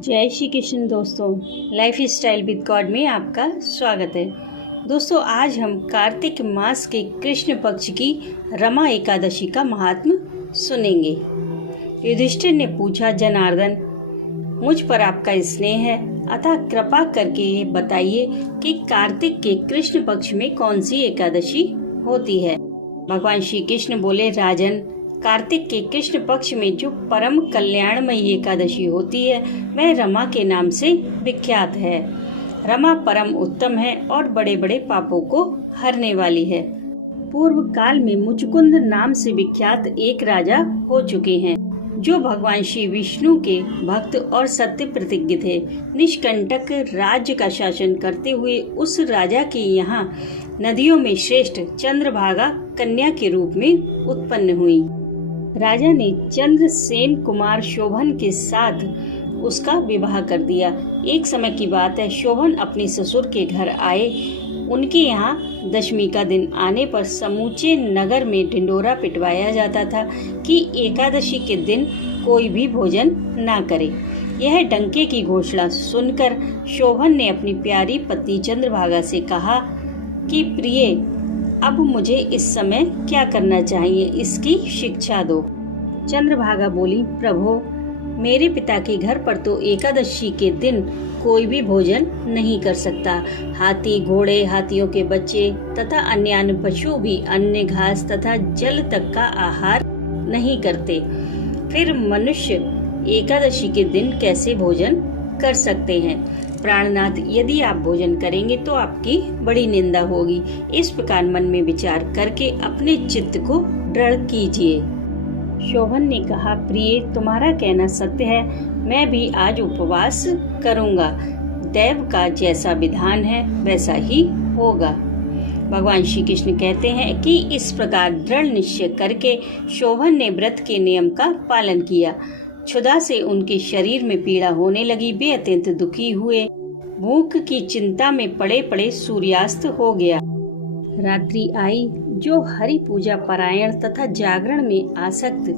जय श्री कृष्ण दोस्तों, life style with God में आपका स्वागत है। दोस्तों, आज हम कार्तिक मास के कृष्ण पक्ष की रमा एकादशी का महात्म सुनेंगे। युधिष्ठिर ने पूछा, जनार्दन, मुझ पर आपका स्नेह है, अतः कृपा करके ये बताइए कि कार्तिक के कृष्ण पक्ष में कौन सी एकादशी होती है। भगवान श्री कृष्ण बोले, राजन, कार्तिक के कृष्ण पक्ष में जो परम कल्याणमयी एकादशी होती है वह रमा के नाम से विख्यात है। रमा परम उत्तम है और बड़े बड़े पापों को हरने वाली है। पूर्व काल में मुचकुंद नाम से विख्यात एक राजा हो चुके हैं, जो भगवान श्री विष्णु के भक्त और सत्य प्रतिज्ञ थे। निष्कंटक राज्य का शासन करते हुए उस राजा के यहाँ नदियों में श्रेष्ठ चंद्रभागा कन्या के रूप में उत्पन्न हुई। राजा ने चंद्रसेन कुमार शोभन के साथ उसका विवाह कर दिया। एक समय की बात है, शोभन अपने ससुर के घर आए। उनके यहाँ दशमी का दिन आने पर समूचे नगर में ढिंडोरा पिटवाया जाता था कि एकादशी के दिन कोई भी भोजन ना करे। यह डंके की घोषणा सुनकर शोभन ने अपनी प्यारी पत्नी चंद्रभागा से कहा कि प्रिय, अब मुझे इस समय क्या करना चाहिए, इसकी शिक्षा दो। चंद्रभागा बोली, प्रभो, मेरे पिता के घर पर तो एकादशी के दिन कोई भी भोजन नहीं कर सकता। हाथी, घोड़े, हाथियों के बच्चे तथा अन्य पशु भी अन्य घास तथा जल तक का आहार नहीं करते। फिर मनुष्य एकादशी के दिन कैसे भोजन कर सकते हैं? प्राणनाथ, यदि आप भोजन करेंगे तो आपकी बड़ी निंदा होगी। इस प्रकार मन में विचार करके अपने चित्त को दृढ़ कीजिए। शोभन ने कहा, प्रिय, तुम्हारा कहना सत्य है, मैं भी आज उपवास करूंगा। देव का जैसा विधान है वैसा ही होगा। भगवान श्री कृष्ण कहते हैं कि इस प्रकार दृढ़ निश्चय करके शोभन ने व्रत के नियम का पालन किया। क्षुधा से उनके शरीर में पीड़ा होने लगी। वे अत्यंत दुखी हुए। भूख की चिंता में पड़े पड़े सूर्यास्त हो गया। रात्रि आई, जो हरि पूजा परायण तथा जागरण में आसक्त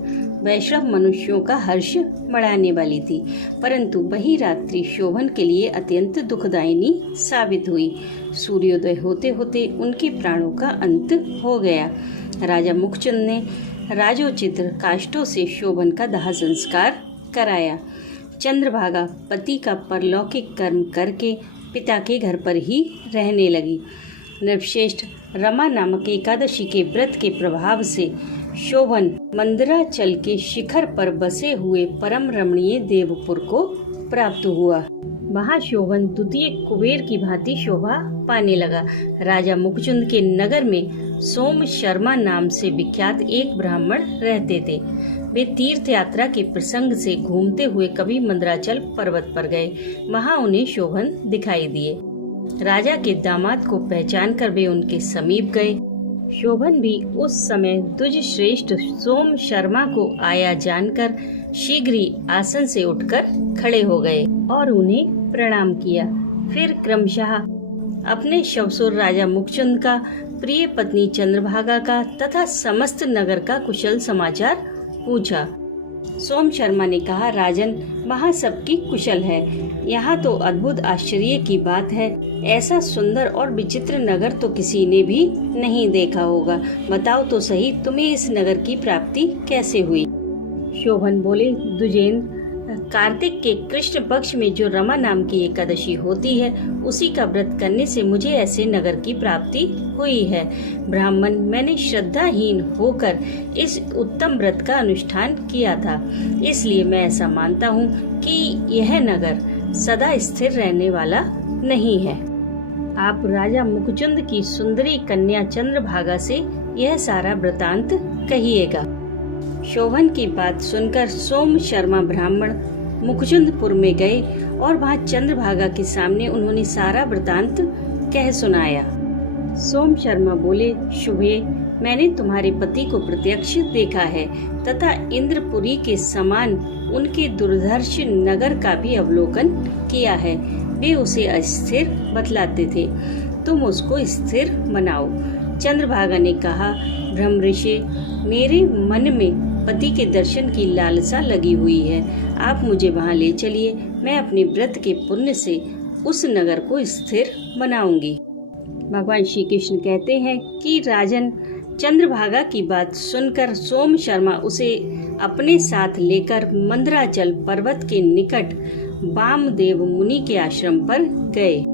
वैष्णव मनुष्यों का हर्ष बढ़ाने वाली थी, परंतु वही रात्रि शोभन के लिए अत्यंत दुखदायिनी साबित हुई। सूर्योदय होते होते उनके प्राणों का अंत हो गया। राजा मुखचंद ने राजोचित काष्ठों से शोभन का दाह संस्कार कराया। चंद्रभागा पति का परलौकिक कर्म करके पिता के घर पर ही रहने लगी। नृपश्रेष्ठ, रमा नामक एकादशी के व्रत के प्रभाव से शोभन मंदराचल के शिखर पर बसे हुए परम रमणीय देवपुर को प्राप्त हुआ। वहाँ शोभन द्वितीय कुबेर की भांति शोभा पाने लगा। राजा मुखचुंद के नगर में सोम शर्मा नाम से विख्यात एक ब्राह्मण रहते थे। वे तीर्थ यात्रा के प्रसंग से घूमते हुए कभी मंदराचल पर्वत पर गए। वहाँ उन्हें शोभन दिखाई दिए। राजा के दामाद को पहचान कर वे उनके समीप गए। शोभन भी उस समय द्विज श्रेष्ठ सोम शर्मा को आया जानकर शीघ्र ही आसन से उठकर खड़े हो गए और उन्हें प्रणाम किया। फिर क्रमशः अपने शवसुर राजा मुखचंद का, प्रिय पत्नी चंद्रभागा का तथा समस्त नगर का कुशल समाचार पूछा। सोम शर्मा ने कहा, राजन, वहाँ सबकी कुशल है। यहाँ तो अद्भुत आश्चर्य की बात है। ऐसा सुंदर और विचित्र नगर तो किसी ने भी नहीं देखा होगा। बताओ तो सही, तुम्हें इस नगर की प्राप्ति कैसे हुई? शोभन बोले, द्विजेंद्र, कार्तिक के कृष्ण पक्ष में जो रमा नाम की एकादशी होती है, उसी का व्रत करने से मुझे ऐसे नगर की प्राप्ति हुई है। ब्राह्मण, मैंने श्रद्धाहीन होकर इस उत्तम व्रत का अनुष्ठान किया था, इसलिए मैं ऐसा मानता हूँ कि यह नगर सदा स्थिर रहने वाला नहीं है। आप राजा मुखचुंद की सुंदरी कन्या चंद्रभागा से यह सारा वृतांत कहिएगा। शोभन की बात सुनकर सोम शर्मा ब्राह्मण मुखचुंदपुर में गए और वहाँ चंद्रभागा के सामने उन्होंने सारा वृतांत कह सुनाया। सोम शर्मा बोले, शुभे, मैंने तुम्हारे पति को प्रत्यक्ष देखा है तथा इंद्रपुरी के समान उनके दुर्धर्ष नगर का भी अवलोकन किया है। वे उसे अस्थिर बतलाते थे, तुम उसको स्थिर बनाओ। चंद्रभागा ने कहा, ब्रह्मऋषि, मेरे मन में पति के दर्शन की लालसा लगी हुई है। आप मुझे वहाँ ले चलिए, मैं अपने व्रत के पुण्य से उस नगर को स्थिर बनाऊंगी। भगवान श्री कृष्ण कहते हैं कि राजन, चंद्रभागा की बात सुनकर सोम शर्मा उसे अपने साथ लेकर मंदराचल पर्वत के निकट वामदेव मुनि के आश्रम पर गए।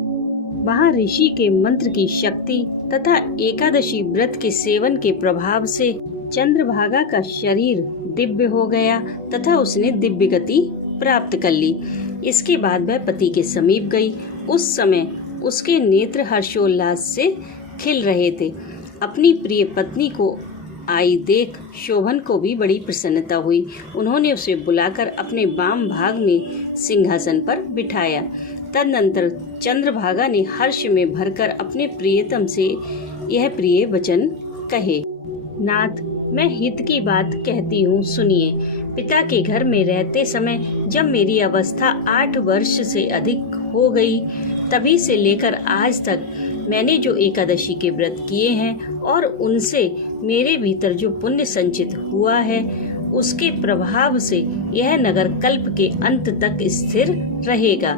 वहाँ ऋषि के मंत्र की शक्ति तथा एकादशी व्रत के सेवन के प्रभाव से चंद्रभागा का शरीर दिव्य हो गया तथा उसने दिव्य गति प्राप्त कर ली। इसके बाद वह पति के समीप गई। उस समय उसके नेत्र हर्षोल्लास से खिल रहे थे। अपनी प्रिय पत्नी को आई देख शोभन को भी बड़ी प्रसन्नता हुई। उन्होंने उसे बुलाकर अपने वाम भाग में सिंहासन पर बिठाया। तदनंतर चंद्रभागा ने हर्ष में भरकर अपने प्रियतम से यह प्रिय वचन कहे। नाथ, मैं हित की बात कहती हूँ, सुनिए। पिता के घर में रहते समय जब मेरी अवस्था 8 वर्ष से अधिक हो गई, तभी से लेकर आज तक मैंने जो एकादशी के व्रत किए हैं और उनसे मेरे भीतर जो पुण्य संचित हुआ है, उसके प्रभाव से यह नगर कल्प के अंत तक स्थिर रहेगा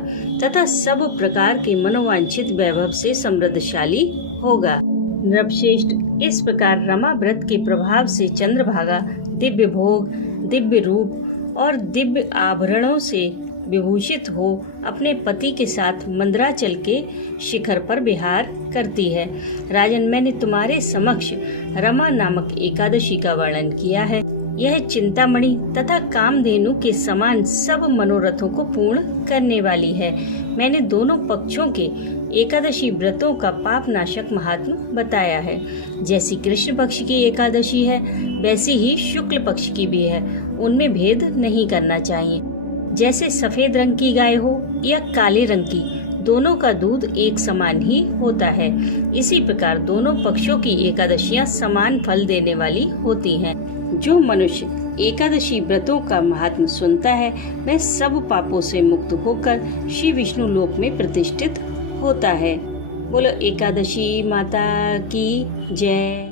तथा सब प्रकार के मनोवांछित वैभव से समृद्धशाली होगा। नृपश्रेष्ठ, इस प्रकार रमा व्रत के प्रभाव से चंद्रभागा दिव्य भोग, दिव्य रूप और दिव्य आभरणों से विभूषित हो अपने पति के साथ मंदराचल के शिखर पर विहार करती है। राजन, मैंने तुम्हारे समक्ष रमा नामक एकादशी का वर्णन किया है। यह चिंतामणि तथा कामधेनु के समान सब मनोरथों को पूर्ण करने वाली है। मैंने दोनों पक्षों के एकादशी व्रतों का पापनाशक महात्म बताया है। जैसी कृष्ण पक्ष की एकादशी है, वैसी ही शुक्ल पक्ष की भी है। उनमें भेद नहीं करना चाहिए। जैसे सफेद रंग की गाय हो या काले रंग की, दोनों का दूध एक समान ही होता है। इसी प्रकार दोनों पक्षों की एकादशियां समान फल देने वाली होती हैं। जो मनुष्य एकादशी व्रतों का महात्म सुनता है, वह सब पापों से मुक्त होकर श्री विष्णु लोक में प्रतिष्ठित होता है। बोलो एकादशी माता की जय।